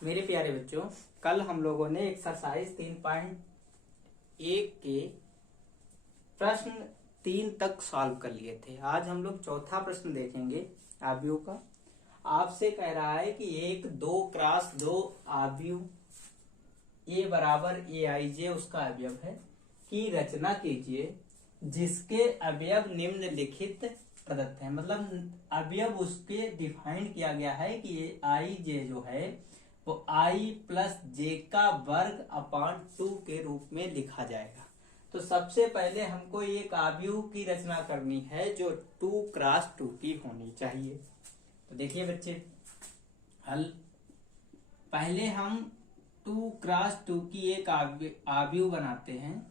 मेरे प्यारे बच्चों, कल हम लोगों ने एक्सरसाइज 3.1 के प्रश्न 3 तक सॉल्व कर लिए थे। आज हम लोग चौथा प्रश्न देखेंगे आव्यूह का। आपसे कह रहा है कि एक 2x2 आव्यूह ए बराबर ए आई जे उसका अवयव है की रचना कीजिए जिसके अवयव निम्नलिखित प्रदत्त है। मतलब अवयव उसके डिफाइन किया गया है कि ये आई जे जो है वो आई प्लस जे का वर्ग अपान 2 के रूप में लिखा जाएगा। तो सबसे पहले हमको एक आव्यूह की रचना करनी है जो 2x2 की होनी चाहिए। तो देखिए बच्चे, हल पहले हम 2x2 की एक आव्यूह बनाते हैं।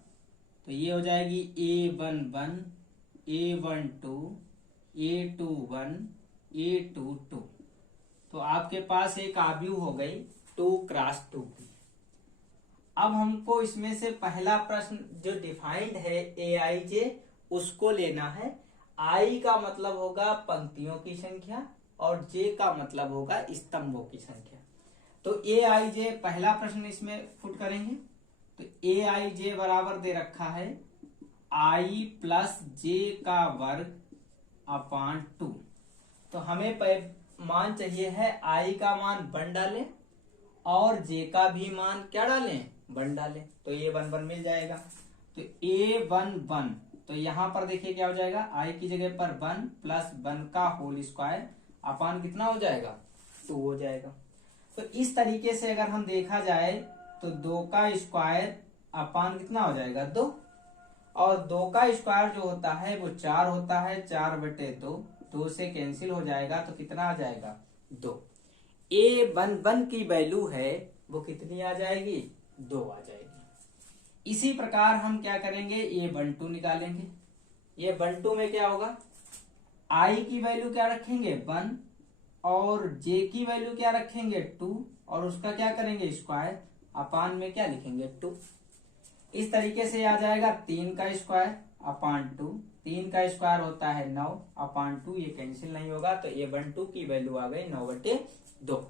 तो ये हो जाएगी A11 A12 A21 A22। तो आपके पास एक आव्यूह हो गई 2x2 की। अब हमको इसमें से पहला प्रश्न जो डिफाइंड है ए आई जे उसको लेना है। आई का मतलब होगा पंक्तियों की संख्या और जे का मतलब होगा स्तंभों की संख्या। तो ए आई जे पहला प्रश्न इसमें पुट करेंगे। तो ए आई जे बराबर दे रखा है आई प्लस जे का वर्ग अपान 2। तो हमें मान चाहिए है आई का मान 1 डालें और जे का भी मान क्या डालें, 1 डालें। तो ये 1 मिल जाएगा। तो A11 तो यहां पर देखिए क्या हो जाएगा, आई की जगह पर 1 प्लस 1 का होल स्क्वायर अपान कितना हो जाएगा, 2 हो जाएगा। तो इस तरीके से अगर हम देखा जाए तो 2 का स्क्वायर अपान कितना हो जाएगा, 2। और 2 का स्क्वायर जो होता है वो 4 होता है, 4/2 2 से कैंसिल हो जाएगा तो कितना आ जाएगा, 2। A11 की वैल्यू है वो कितनी आ जाएगी, 2 आ जाएगी। इसी प्रकार हम क्या करेंगे, A12 निकालेंगे। A12 में क्या होगा, आई की वैल्यू क्या रखेंगे 1 और जे की वैल्यू क्या रखेंगे 2 और उसका क्या करेंगे स्क्वायर अपान में क्या लिखेंगे 2। इस तरीके से आ जाएगा 3 का स्क्वायर अपान 2। 3 का स्क्वायर होता है 9 अपान 2, ये कैंसिल नहीं होगा। तो A12 की वैल्यू आ गई 9/2।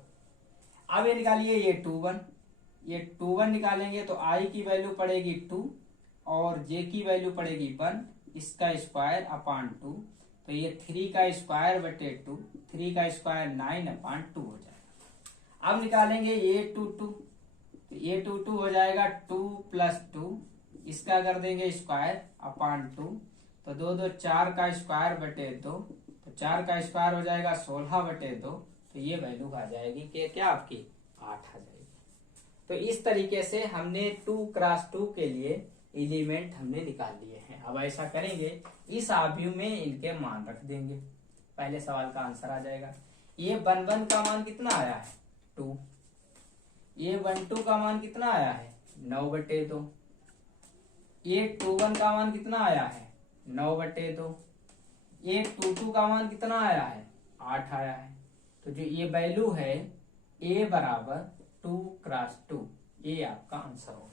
अब ये निकालिए ये 21 निकालेंगे तो आई की वैल्यू पड़ेगी 2 और जे की वैल्यू पड़ेगी 1, इसका स्क्वायर अपान 2। तो ये 3 का स्क्वायर बटे 2, 3 का स्क्वायर 9 अपान 2 हो जाएगा। अब निकालेंगे A22। तो A22 हो जाएगा 2 प्लस 2, इसका कर देंगे स्क्वायर अपान 2। तो 2 2 4 का स्क्वायर बटे 2, तो 4 का स्क्वायर हो जाएगा 16/2। तो ये वैल्यू आ जाएगी कि क्या आपकी 8 आ जाएगी। तो इस तरीके से हमने 2x2 के लिए एलिमेंट हमने निकाल लिए हैं। अब ऐसा करेंगे, इस आव्यूह में इनके मान रख देंगे, पहले सवाल का आंसर आ जाएगा। ये 1 का मान कितना आया है 2, ये 12 का मान कितना आया है 9/2, ये 21 का मान कितना आया है 9/2, ये 22 का मान कितना आया है 8 आया है। तो जो ये वैल्यू है a बराबर 2x2, ये आपका आंसर हो गया।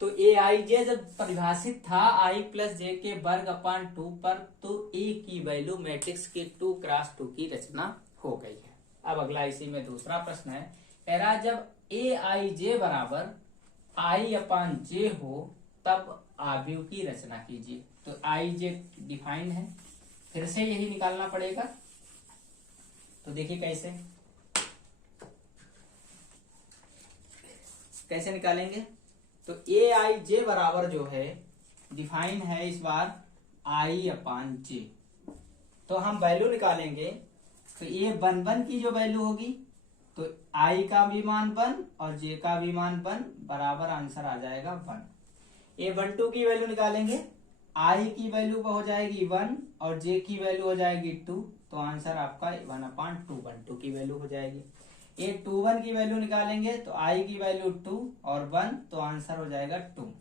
तो ए आई जे जब परिभाषित था आई प्लस जे के वर्ग अपान 2 पर, तो ए की वैल्यू मैट्रिक्स के 2x2 की रचना हो गई है। अब अगला इसी में दूसरा प्रश्न है, कह रहा जब ए आई जे बराबर आई अपान जे हो तब आव्यूह की रचना कीजिए। तो आई जे डिफाइंड है, फिर से यही निकालना पड़ेगा। तो देखिए कैसे निकालेंगे। तो ए आई जे बराबर जो है डिफाइन है इस बार आई अपान जे। तो हम वैल्यू निकालेंगे। तो ये 1 की जो वैल्यू होगी तो आई का भी मान 1 और जे का भी मान 1 बराबर आंसर आ जाएगा 1। A12 की वैल्यू निकालेंगे, आई की वैल्यू हो जाएगी 1 और जे की वैल्यू हो जाएगी 2, तो आंसर आपका 1/2 12 की वैल्यू हो जाएगी। A21 की वैल्यू निकालेंगे तो आई की वैल्यू 2 और 1, तो आंसर हो जाएगा 2।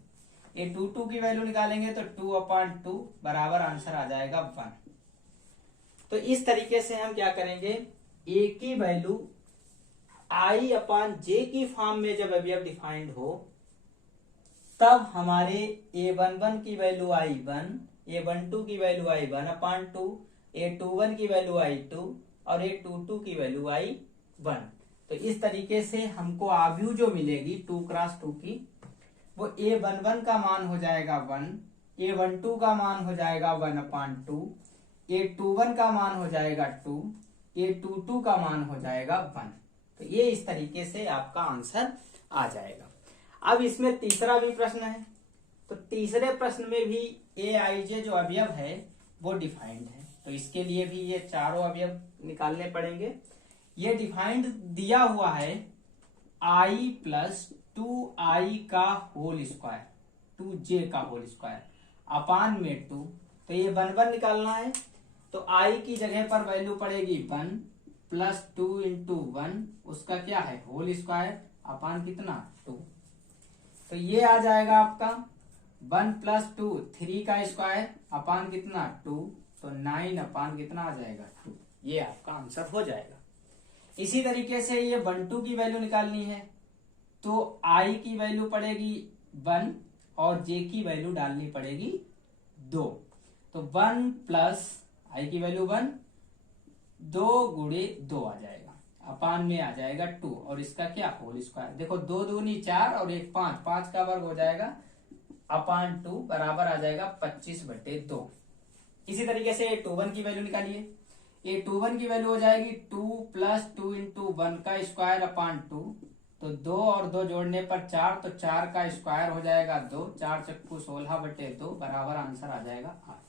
A22 की वैल्यू निकालेंगे तो 2/2 बराबर आंसर आ जाएगा 1। तो इस तरीके से हम क्या करेंगे, ए की वैल्यू आई अपान जे की फॉर्म में जब अवयव डिफाइंड हो तब हमारे A11 की वैल्यू आई 1, A12 की वैल्यू आई 1/2, A21 की वैल्यू आई 2 और A22 की वैल्यू आई 1। तो इस तरीके से हमको आव्यूह जो मिलेगी 2x2 की, वो A11 का मान हो जाएगा 1, A12 का मान हो जाएगा 1/2, A21 का मान हो जाएगा 2, A22 का मान हो जाएगा 1। तो ये इस तरीके से आपका आंसर आ जाएगा। अब इसमें तीसरा भी प्रश्न है, तो तीसरे प्रश्न में भी Aij जो अवयव है वो डिफाइंड है, तो इसके लिए भी ये चारों अवयव निकालने पड़ेंगे। ये डिफाइंड दिया हुआ है I प्लस 2i का होल स्क्वायर, 2j का होल स्क्वायर अपान में 2। तो ये 1 निकालना है, तो i की जगह पर वैल्यू पड़ेगी 1 प्लस 2 इंटू 1, उसका क्या है होल स्क्वायर अपान कितना 2। तो ये आ जाएगा आपका 1 प्लस 2 3 का स्क्वायर अपान कितना 2, तो 9 अपान कितना आ जाएगा 2। ये आपका आंसर हो जाएगा। इसी तरीके से ये 1 2 की वैल्यू निकालनी है, तो i की वैल्यू पड़ेगी 1 और j की वैल्यू डालनी पड़ेगी 2। तो 1 प्लस i की वैल्यू 1, 2 गुणे 2 आ जाएगा अपान में आ जाएगा 2, और इसका क्या होल स्क्वायर। देखो 2 दूनी 4 और 1 5, 5 का वर्ग हो जाएगा अपान 2 बराबर आ जाएगा 25/2। इसी तरीके से A21 की वैल्यू निकालिए। A21 की वैल्यू हो जाएगी 2 प्लस 2 इंटू 1 का स्क्वायर अपान 2, तो 2 और 2 जोड़ने पर 4, तो 4 का स्क्वायर हो जाएगा 2, 4 चक्कू 16/2 बराबर आंसर आ जाएगा 8।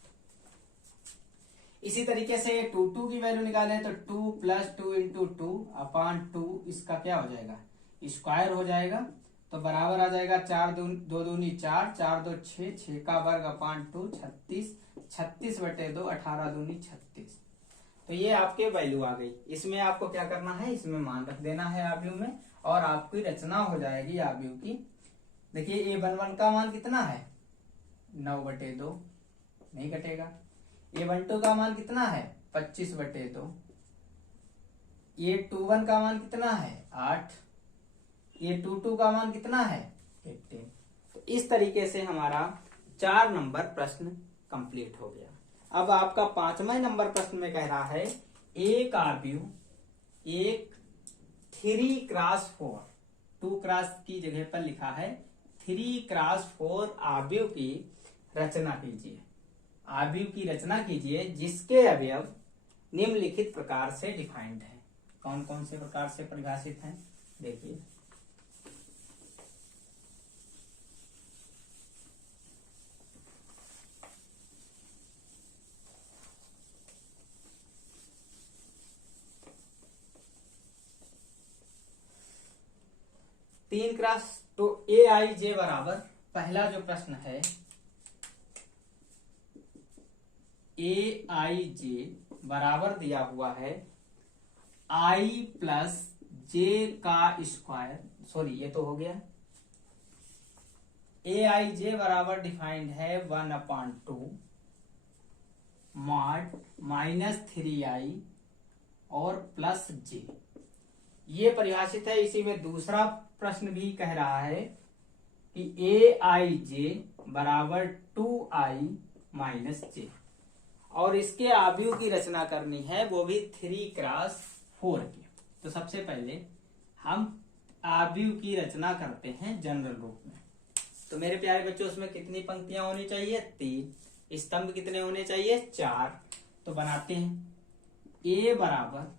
इसी तरीके से A22 की वैल्यू निकालें तो 2 प्लस 2 इंटू 2 अपान 2, इसका क्या हो जाएगा स्क्वायर हो जाएगा, तो बराबर आ जाएगा 4 2 दूनी 4, 4 2 6, 6 का वर्ग अपान 2 36, 36/2 18 दूनी 36। तो ये आपके वैल्यू आ गई। इसमें आपको क्या करना है, इसमें मान रख देना है आव्यूह में, और आपकी रचना हो जाएगी आव्यूह की। देखिए A11 का मान कितना है 9/2, नहीं घटेगा। A12 का मान कितना है 25/2, A21 का मान कितना है 8, A22 का मान कितना है 18। तो इस तरीके से हमारा 4 नंबर प्रश्न कंप्लीट हो गया। अब आपका 5वां नंबर प्रश्न में कह रहा है एक आव्यूह एक 3x4, 2x की जगह पर लिखा है 3x4 आव्यूह की रचना कीजिए। आव्यूह की रचना कीजिए जिसके अवयव निम्नलिखित प्रकार से डिफाइंड है। कौन कौन से प्रकार से परिभाषित हैं देखिए। तीन क्रॉस तो Aij बराबर, पहला जो प्रश्न है Aij बराबर दिया हुआ है i प्लस j का स्क्वायर, सॉरी ये तो हो गया। Aij बराबर डिफाइंड है 1/2 मॉड -3i और प्लस j, ये परिभाषित है। इसी में दूसरा प्रश्न भी कह रहा है कि Aij बराबर 2i माइनस j, और इसके आव्यूह की रचना करनी है वो भी 3x4 की। तो सबसे पहले हम आव्यूह की रचना करते हैं जनरल रूप में। तो मेरे प्यारे बच्चों उसमें कितनी पंक्तियां होनी चाहिए 3, स्तंभ कितने होने चाहिए 4। तो बनाते हैं A बराबर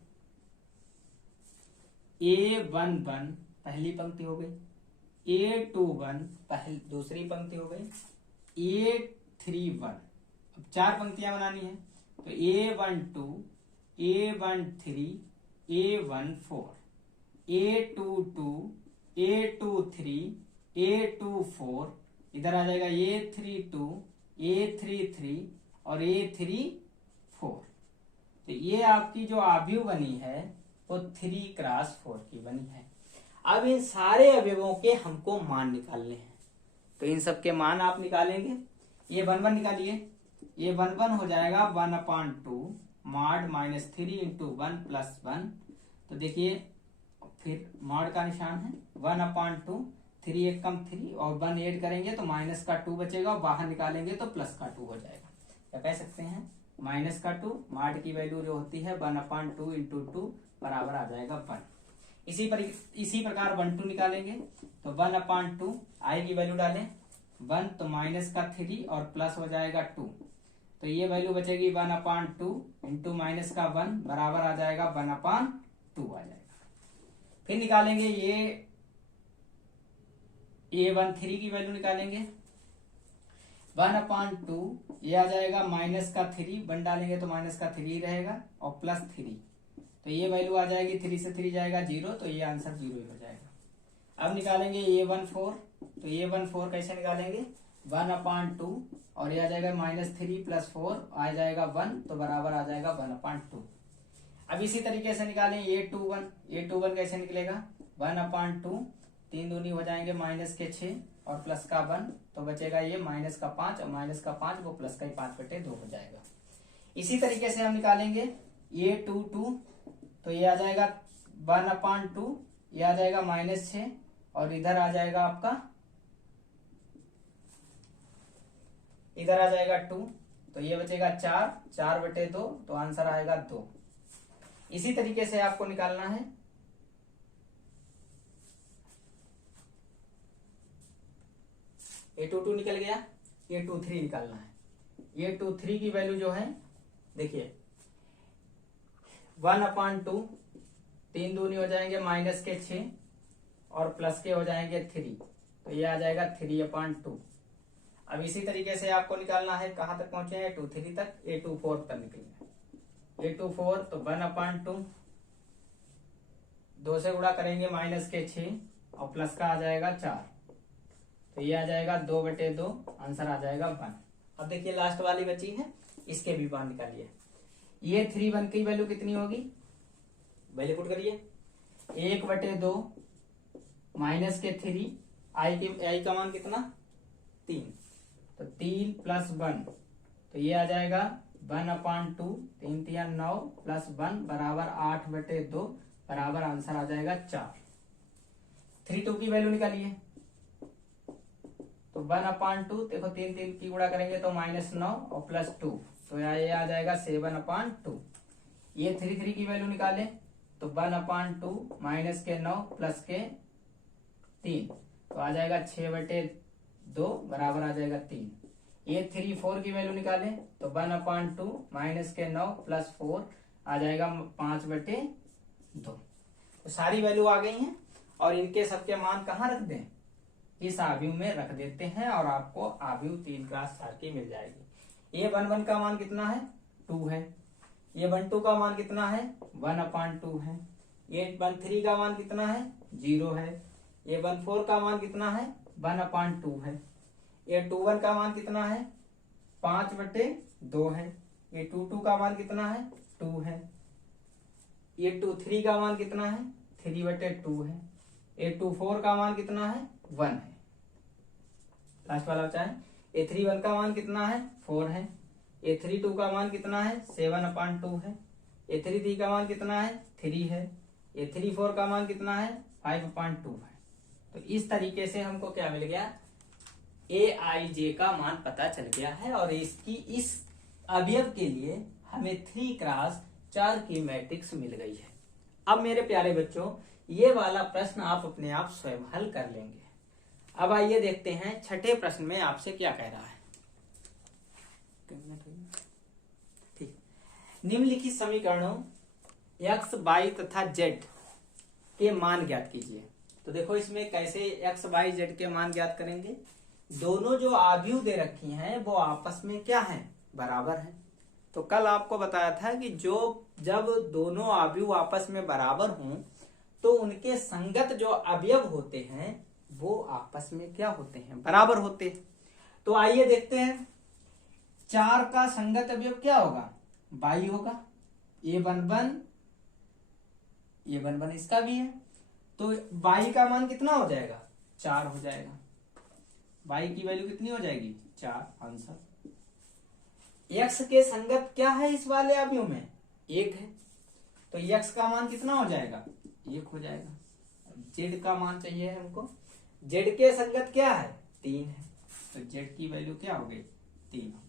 A11 पहली पंक्ति हो गई, A21 पहली दूसरी पंक्ति हो गई, A31 अब 4 पंक्तियां बनानी है। तो A12 A13 A14 A22 A23 A24, इधर आ जाएगा A32 A33 और A34। तो ये आपकी जो आव्यूह बनी है वो 3x4 की बनी है। अब इन सारे अवयवों के हमको मान निकालने हैं, तो इन सब के मान आप निकालेंगे। ये 1 निकालिए, ये 1 हो जाएगा 1/2 मॉड -3 इंटू 1 प्लस 1। तो देखिए फिर मॉड का निशान है 1/2, 3 1 कम 3 और 1 ऐड करेंगे तो माइनस का 2 बचेगा, और बाहर निकालेंगे तो प्लस का 2 हो जाएगा। क्या कह सकते हैं माइनस का 2, मॉड की वैल्यू जो होती है 1/2 इंटू 2 बराबर आ जाएगा 1। इसी प्रकार 1 2 निकालेंगे तो 1/2 आई की वैल्यू डालें 1 तो माइनस का 3 और प्लस हो जाएगा 2, तो ये वैल्यू बचेगी 1/2 इंटू माइनस का 1 बराबर आ जाएगा 1/2 आ जाएगा। फिर निकालेंगे ये 1/3 की वैल्यू निकालेंगे 1/2 ये आ जाएगा माइनस का 3, 1 डालेंगे तो माइनस का 3 रहेगा और प्लस 3, तो ये वैल्यू आ जाएगी 3 से 3 जाएगा 0, तो ये आंसर 0 ही हो जाएगा। अब निकालेंगे ये 1/4, तो ये 1/4 कैसे निकालेंगे 1/2 और ये आ जाएगा -3 + 4 आ जाएगा 1, तो बराबर आ जाएगा 1/2। अब इसी तरीके से निकालें ये 2 1 कैसे निकलेगा 1/2, 3 दूनी हो जाएंगे -6 और प्लस का 1, तो बचेगा ये -5 और -5 वो प्लस का 5/2 हो जाएगा। इसी तरीके से हम निकालेंगे ये 2 तो ये आ जाएगा 1/2, ये आ जाएगा -6 और इधर आ जाएगा आपका इधर आ जाएगा 2, तो ये बचेगा 4/2, तो आंसर आएगा 2। इसी तरीके से आपको निकालना है ये 2 निकल गया, ये 3 निकालना है। ये 3 की वैल्यू जो है देखिए 1/2, 3 दूनी हो जाएंगे -6 और प्लस के हो जाएंगे 3, तो ये आ जाएगा 3/2। अब इसी तरीके से आपको निकालना है कहां तक पहुंचे हैं 2 3 तक, ये 4 तक निकलेंगे। ये 4 तो 1/2, 2 से गुणा करेंगे -6 और प्लस का आ जाएगा 4, तो ये आ जाएगा 2/2, आंसर आ जाएगा 1। अब देखिए लास्ट वाली बची है, इसके भी मान निकालिए। ये 3 1 की वैल्यू कितनी होगी, वैल्यू पुट करिए 1/2 -3 आई का मान कितना 3, तो 3 + 1, तो ये आ जाएगा 1/2, 3 3 9 + 1 बराबर 8/2 बराबर आंसर आ जाएगा 4। 3 2 की वैल्यू निकालिए तो 1/2 देखो 3 3 की गुणा करेंगे तो -9 और +2, तो ये आ जाएगा 7/2। ये 3 3 की वैल्यू निकालें तो 1/2 -9 प्लस के 3, तो आ जाएगा 6/2 बराबर आ जाएगा 3। ये 3 4 की वैल्यू निकालें तो 1/2 -9 + 4 आ जाएगा 5/2। तो सारी वैल्यू आ गई हैं और इनके सबके मान कहाँ रख दें, इस आव्यूह में रख देते हैं और आपको आव्यूह 3 क्लास 4 की मिल जाएगी। ये 1 1 का मान कितना है 2 है, ये 1 2 का मान कितना है 1/2 है, ये 1 3 का मान कितना है 0 है, ये 1 4 का मान कितना है 1/2 है, ये 2 1 का मान कितना है 5/2 है, ये 2 2 का मान कितना है 2 है, ये 2 3 का मान कितना है 3/2 है, ये 2 4 का मान कितना है 1 है। लास्ट वाला बचा है ये 3 1 का मान कितना है 4 है, ये 3 2 का मान कितना है 7/2 है, ये 3 3 का मान कितना है 3 है, ये 3 4 का मान कितना है 5/2 है। तो इस तरीके से हमको क्या मिल गया AIJ का मान पता चल गया है और इसकी इस अवयव के लिए हमें 3 क्लास 4 की मैट्रिक्स मिल गई है। अब मेरे प्यारे बच्चों ये वाला प्रश्न आप अपने आप स्वयं हल कर लेंगे। अब आइए देखते हैं छठे प्रश्न में आपसे क्या कह रहा है। ठीक, निम्नलिखित समीकरणों x, y तथा z के मान ज्ञात कीजिए। तो देखो इसमें कैसे x, y, z के मान ज्ञात करेंगे। दोनों जो आव्यूह दे रखी हैं वो आपस में क्या हैं बराबर हैं। तो कल आपको बताया था कि जब दोनों आव्यूह आपस में बराबर हों तो उनके संगत जो अवयव होते हैं वो आपस में क्या होते हैं बराबर होते हैं। तो आइए देखते हैं 4 का संगत अवयव क्या होगा y होगा, ये 1 1 इसका भी है, तो y का मान कितना हो जाएगा 4 हो जाएगा, y की वैल्यू कितनी हो जाएगी 4 आंसर। x के संगत क्या है इस वाले अवयव में 1 है, तो x का मान कितना हो जाएगा 1 हो जाएगा। z का मान चाहिए हमको, z के संगत क्या है 3 है, तो z की वैल्यू क्या हो गई 3 हो गई।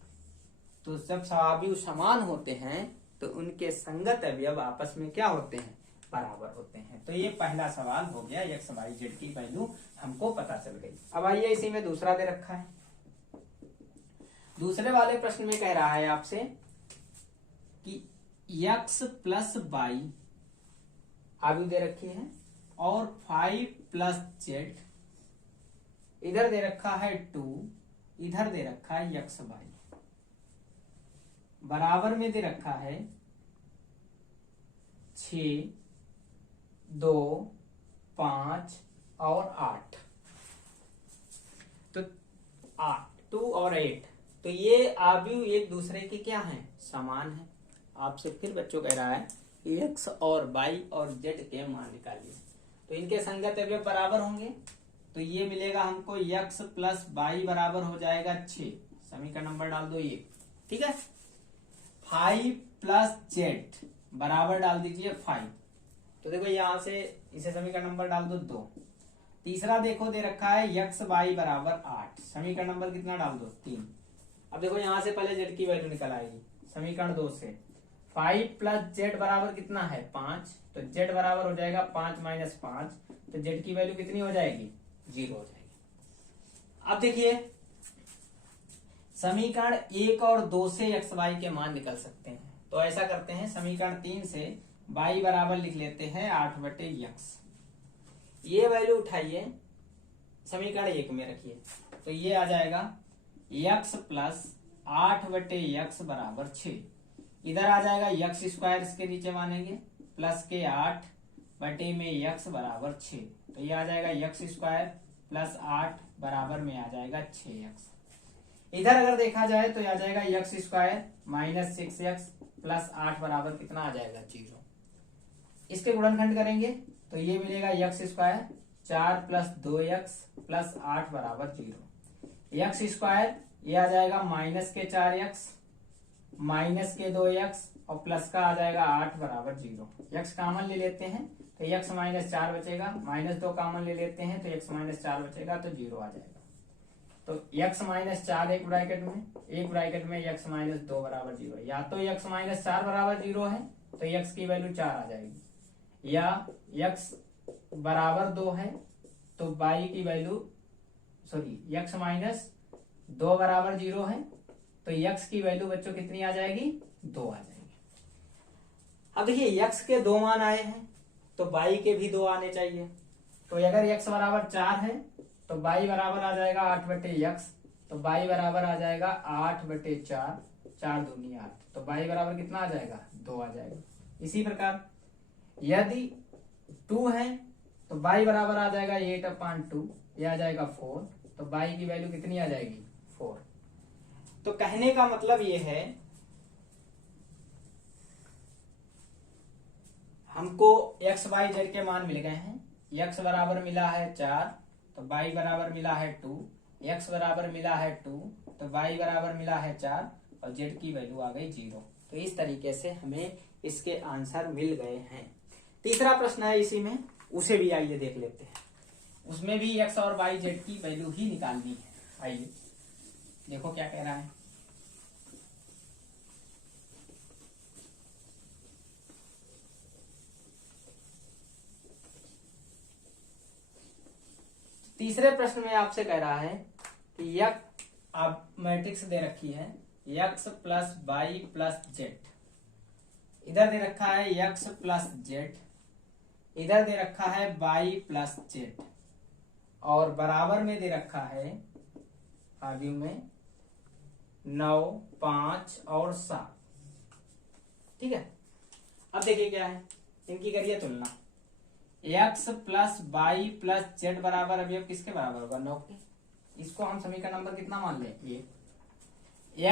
तो जब अवयव समान होते हैं तो उनके संगत अवयव आपस में क्या होते हैं बराबर होते हैं। तो ये पहला सवाल हो गया, एक्स वाई जेड की वैल्यू हमको पता चल गई। अब आइए इसी में दूसरा दे रखा है। दूसरे वाले प्रश्न में कह रहा है आपसे कि एक्स प्लस वाई आयु दे रखी है और 5 प्लस जेड, इधर दे रखा है 2, इधर दे रखा है एक्स वाई, बराबर में दे रखा है 6, 2, 5 और 8। तो 2 और 8, तो ये आयु एक दूसरे के क्या हैं, समान है। आपसे फिर बच्चों कह रहा है कि एक्स और वाई और जेड के मान निकालिए। तो इनके संगत अवयव बराबर होंगे, तो ये मिलेगा हमको एक्स प्लस वाई बराबर हो जाएगा 6, समीकरण नंबर डाल दो ये, ठीक है। 5 प्लस जेड बराबर डाल दीजिए 5, तो देखो यहां से इसे समीकरण नंबर डाल दो 2। तीसरा देखो दे रखा है एक्स वाई बराबर 8, समीकरण नंबर कितना डाल दो 3। अब देखो यहां से पहले जेड की वैल्यू निकल आएगी समीकरण 2 से। 5 प्लस जेड बराबर कितना है 5, तो जेड बराबर हो जाएगा 5 माइनस 5, तो जेड की वैल्यू कितनी हो जाएगी 0 हो जाएगी। अब देखिए समीकरण 1 और 2 से एक्स वाई के मान निकल सकते हैं, तो ऐसा करते हैं समीकरण 3 से वाई बराबर लिख लेते हैं 8/x। ये वैल्यू उठाइए समीकरण 1 में रखिए, तो ये आ जाएगा x प्लस 8/x बराबर 6। इधर आ जाएगा x स्क्वायर, इसके नीचे मानेंगे प्लस के 8 बटे में x बराबर 6, तो ये आ जाएगा x स्क्वायर प्लस 8 बराबर में आ जाएगा 6x। इधर अगर देखा जाए तो आ जाएगा x square minus 6x plus 8 बराबर कितना आ जाएगा 0। इसके गुणनखंड करेंगे तो ये मिलेगा x square 4 plus 2x plus 8 बराबर 0। x स्क्वायर ये आ जाएगा माइनस के 4x माइनस के 2x और प्लस का आ जाएगा 8 बराबर 0। x कॉमन ले लेते हैं तो x माइनस 4 बचेगा, माइनस 2 कॉमन ले लेते हैं तो x माइनस 4 बचेगा, तो 0 आ जाएगा। तो x माइनस 4 एक ब्रैकेट में x माइनस 2 बराबर 0, या तो x माइनस 4 बराबर 0 है तो x की वैल्यू 4 आ जाएगी, या x बराबर 2 है तो y की वैल्यू x माइनस 2 बराबर 0 है तो x की वैल्यू बच्चों कितनी आ जाएगी 2 आ जाएगी। अब देखिए x के 2 मान आए हैं तो y के भी 2 आने चाहिए, तो अगर x बराबर 4 है तो y बराबर आ जाएगा 8/x, तो y बराबर आ जाएगा 8/4, 4 दूनी 8, तो y बराबर कितना आ जाएगा 2 आ जाएगा। इसी प्रकार यदि 2 है तो y बराबर आ जाएगा 8/2, ये आ जाएगा 4, तो y की वैल्यू कितनी आ जाएगी 4। तो कहने का मतलब ये है हमको x y z के मान मिल गए हैं। x बराबर मिला है 4 तो y बराबर मिला है 2, x बराबर मिला है 2 तो y बराबर मिला है 4 और z की वैल्यू आ गई 0। तो इस तरीके से हमें इसके आंसर मिल गए हैं। तीसरा प्रश्न है इसी में, उसे भी आइए देख लेते हैं। उसमें भी x और y z की वैल्यू ही निकालनी है। आइए देखो क्या कह रहा है। तीसरे प्रश्न में आपसे कह रहा है कि आप मैट्रिक्स दे रखी है x plus Y plus Z, इधर दे रखा है x प्लस जेड, इधर दे रखा है y प्लस जेड, और बराबर में दे रखा है आगे में 9, 5 और 7। ठीक है, अब देखिए क्या है, इनकी करिए तुलना। x plus Y plus Z बराबर अभी किसके बराबर होगा 9 के, इसको हम समीकरण नंबर कितना मान लें ये।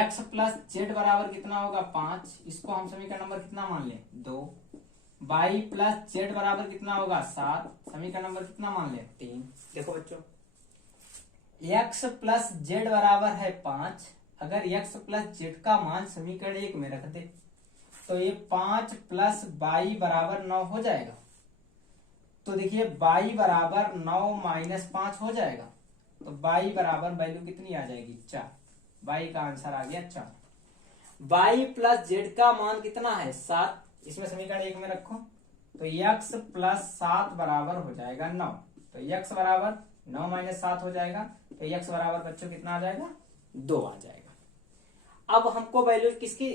x प्लस जेड बराबर कितना होगा 5, इसको हम समीकरण नंबर कितना मान लें 2। y प्लस जेड बराबर कितना होगा 7, समीकरण नंबर कितना मान लें 3। देखो बच्चों x प्लस जेड बराबर है 5, अगर x प्लस जेड का मान समीकरण 1 में रख दे तो ये 5 प्लस वाई बराबर 9 हो जाएगा। तो देखिए y बराबर 9 माइनस 5 हो जाएगा, तो y बराबर वैल्यू कितनी आ जाएगी 4। y का आंसर आ गया 4। y प्लस जेड का मान कितना है 7, इसमें समीकरण 1 में रखो तो x प्लस 7 बराबर हो जाएगा 9। तो x बराबर 9 माइनस 7 हो जाएगा। तो x बराबर बच्चों कितना आ जाएगा, 2 आ जाएगा। अब हमको वैल्यू किसकी,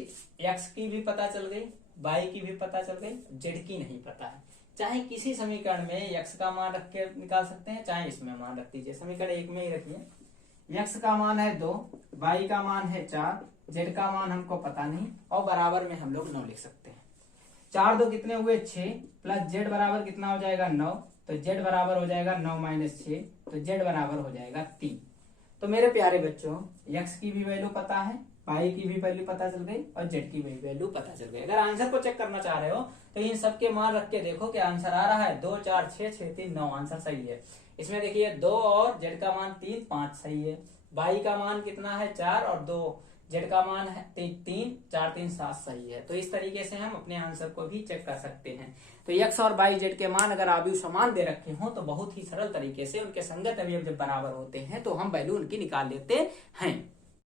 x की भी पता चल गई, y की भी पता चल गई, z की नहीं पता है। चाहे किसी समीकरण में x का मान रख के निकाल सकते हैं, चाहे इसमें मान रख दीजिए। समीकरण 1 में ही रखिए। x का मान है 2, y का मान है 4, z का मान हमको पता नहीं, और बराबर में हम लोग 9 लिख सकते हैं। 4 2 कितने हुए 6, प्लस z बराबर कितना हो जाएगा 9। तो z बराबर हो जाएगा 9 माइनस 6, तो z बराबर हो जाएगा 3। तो मेरे प्यारे बच्चों, x की भी वैल्यू पता है, y की भी वैल्यू पता चल गई, और z की भी वैल्यू पता चल गई। अगर आंसर को चेक करना चाह रहे हो तो इन सबके मान रख के देखो कि आंसर आ रहा है 2 4 6 6 3 9, आंसर सही है। इसमें देखिए 2 और z का मान 3 5 सही है, y का मान कितना है 4 और 2 z का मान है 3 4 3 7 सही है। तो इस तरीके से हम अपने आंसर को भी चेक कर सकते हैं। तो x और y z के मान अगर आयु समान दे रखे हो तो बहुत ही सरल तरीके से उनके संगत अवयव जब बराबर होते हैं तो हम वैल्यू उनकी निकाल लेते हैं।